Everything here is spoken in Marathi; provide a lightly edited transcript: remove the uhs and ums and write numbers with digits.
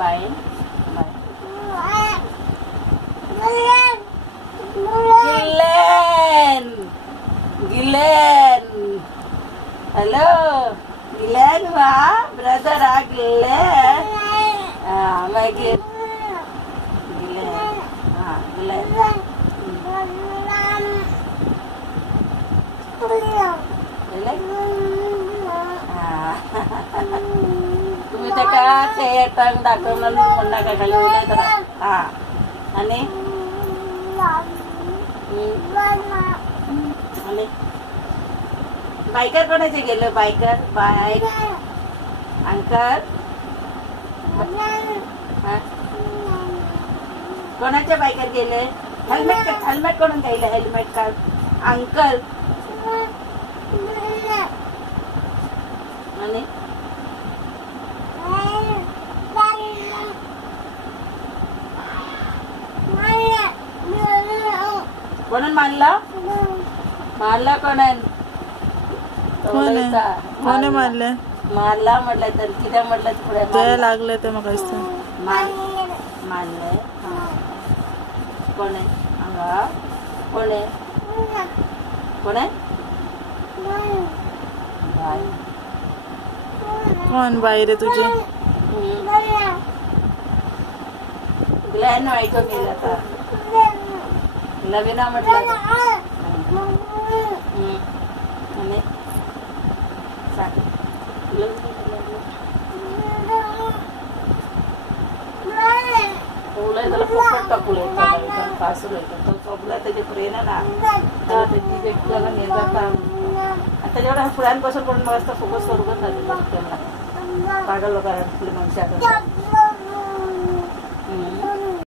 बाय गिलेन हेलो गिलेन हुआ ब्रदर आ गिलेन मैं गिलेन गिलेन तुम्ही ते का ते टंग दाखवलं म्हणा का खाली उलय तर आणि बायकर कोणाचे गेले बायकर बाईक अंकल कोणाच्या बायकर गेले हेल्मेट कोणून गेले हेल्मेट काढ अंकल आणि कोण मानला मारला कोण कोणी मारले मारला म्हटलं तर किती म्हटलं पुढे ते लागले ते मग मारलंय कोण आहे अंगा कोण आहे कोण आहे कोण बाई रे तुझी ग्लॅन व्हायचं गेलं तर नवीन म्हटलं त्याला फुकट टाकूला पासून तो चोपला त्याचे प्रेम ना त्याला त्याची व्यक्तीला नेतात त्याच्यावर फुलांपासून पण मस्त फोकस करून झाले पागल लोकांना माणसं